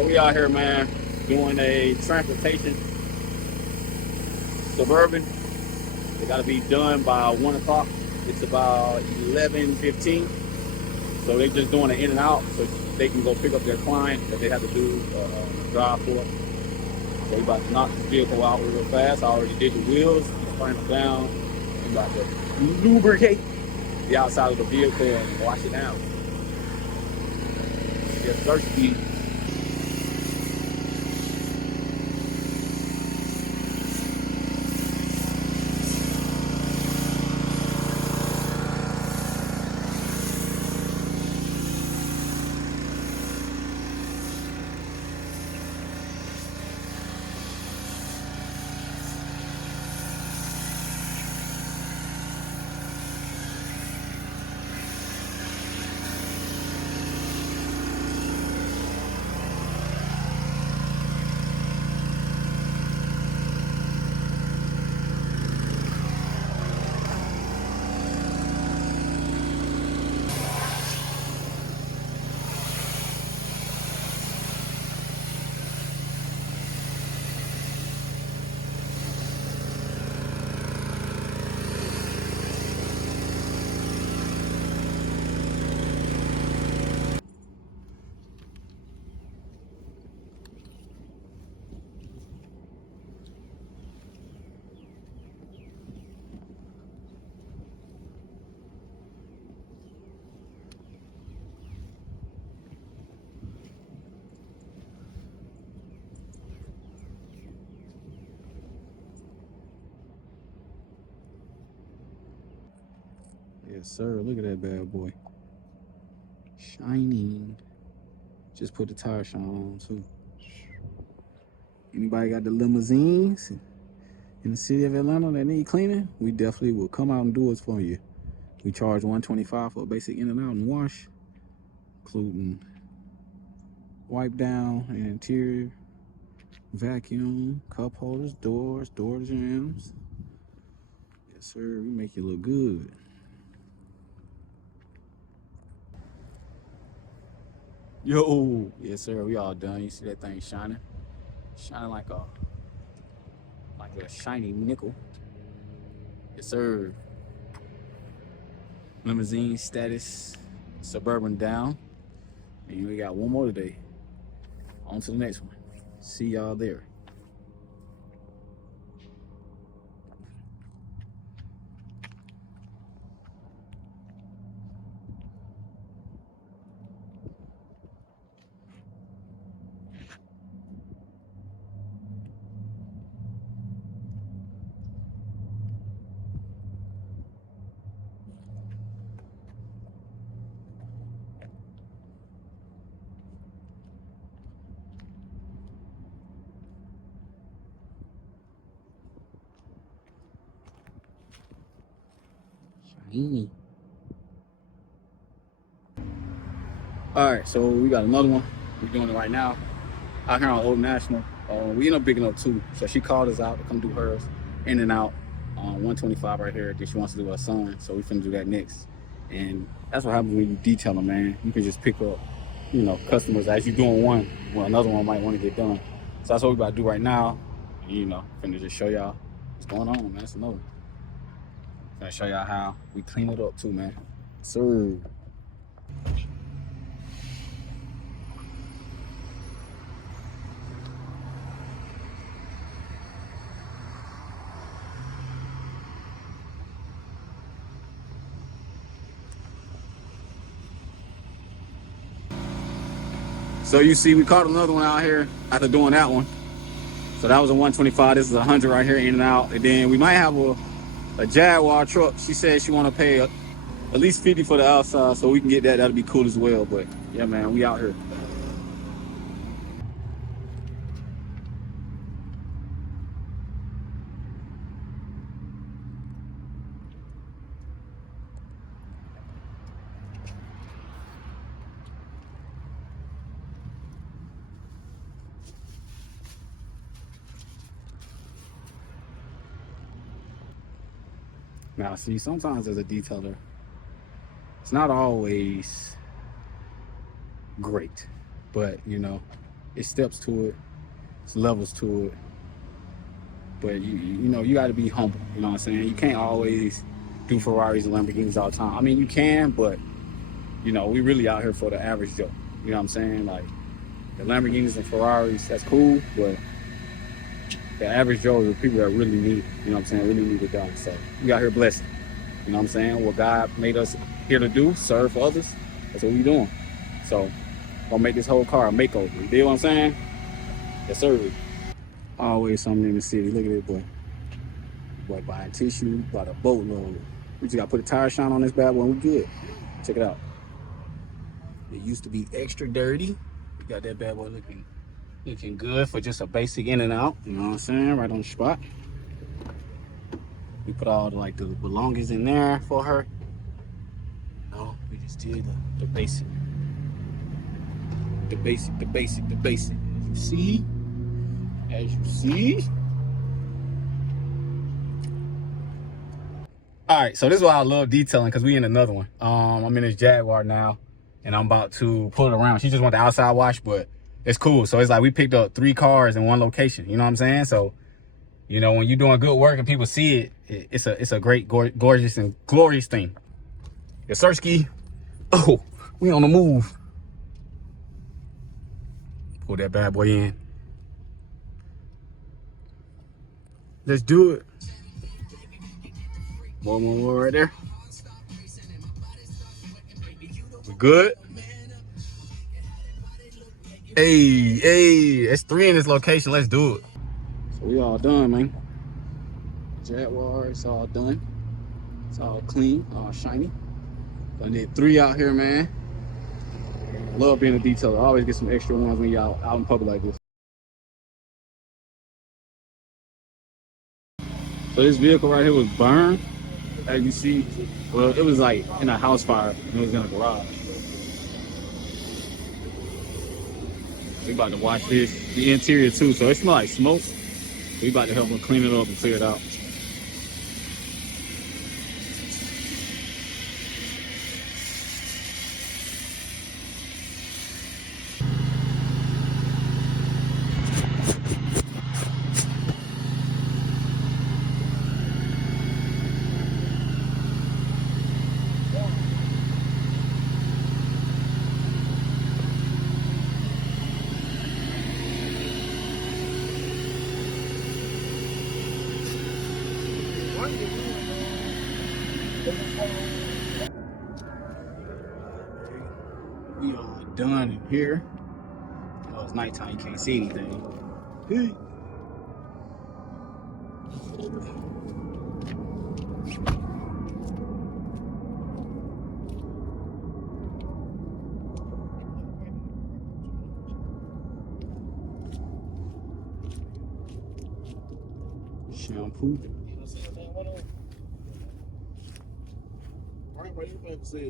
So we out here, man, doing a transportation Suburban. They got to be done by 1 o'clock. It's about 11:15. So they're just doing an in and out so they can go pick up their client that they have to do drive for. So we about to knock this vehicle out real fast. I already did the wheels, spraying them down. We about to lubricate the outside of the vehicle and wash it down. Get thirsty. Yes, sir. Look at that bad boy. Shining. Just put the tire shine on, too. Anybody got the limousines in the city of Atlanta that need cleaning? We definitely will come out and do it for you. We charge $125 for a basic in and out and wash, including wipe down and interior, vacuum, cup holders, doors, door jams. Yes, sir. We make you look good. Yo, yes, sir. We all done. You see that thing shining? Shining like a shiny nickel. Yes, sir. Limousine status, Suburban down. And we got one more today. On to the next one. See y'all there. Shiny. All right, so we got another one. We're doing it right now. Out here on Old National. We ended up picking up two. So she called us out to come do hers in and out on 125 right here. Then she wants to do her son. So we finna do that next. And that's what happens when you detail them, man. You can just pick up, customers as you doing one, well, another one might want to get done. So that's what we about to do right now. Finna just show y'all what's going on, man. That's another one. Finna show y'all how we clean it up too, man. Sir. So you see, we caught another one out here after doing that one. So that was a 125. This is 100 right here, in and out. And then we might have a Jaguar truck. She said she want to pay at least 50 for the outside, so we can get that. That'll be cool as well. But yeah, man, we out here. Now, see, sometimes as a detailer, it's not always great, but It's steps to it. It's levels to it. But you know, you got to be humble. You know what I'm saying? You can't always do Ferraris and Lamborghinis all the time. I mean, you can, but you know, we really out here for the average Joe. You know what I'm saying? Like the Lamborghinis and Ferraris, that's cool, but the average Joe is the people that really need it. You know what I'm saying? Really need it done. So we out here blessed. You know what I'm saying? What God made us here to do, serve for others. That's what we doing. So gonna make this whole car a makeover. You dig what I'm saying? Yes, sir. Always something in the city. Look at this boy. Boy buying tissue, bought a boatload. We just gotta put a tire shine on this bad boy and we good. Check it out. It used to be extra dirty. We got that bad boy looking good for just a basic in and out. You know what I'm saying? Right on the spot. We put all the belongings in there for her. No, we just did the basic. The basic. You see? As you see. All right, so this is why I love detailing, because we in another one. I'm in this Jaguar now, and I'm about to pull it around. She just want the outside wash, but it's cool. So it's like we picked up 3 cars in one location. You know what I'm saying? So, you know, when you're doing good work and people see it, it's a great, gorgeous, and glorious thing. Yes, Sirski. Oh, we on the move. Pull that bad boy in. Let's do it. More right there. We good? Hey, it's 3 in this location. Let's do it. So we all done, man. Jaguar, it's all done. It's all clean, all shiny. Done did 3 out here, man. Love being a detailer. I always get some extra ones when you're out in public like this. So this vehicle right here was burned, as you see. Well, it was like in a house fire. It was in a garage. We about to wash this, the interior too. So it smells like smoke. We about to help them clean it up and clear it out. We are done in here. Oh, it's nighttime, you can't see anything. Hey. Shampoo.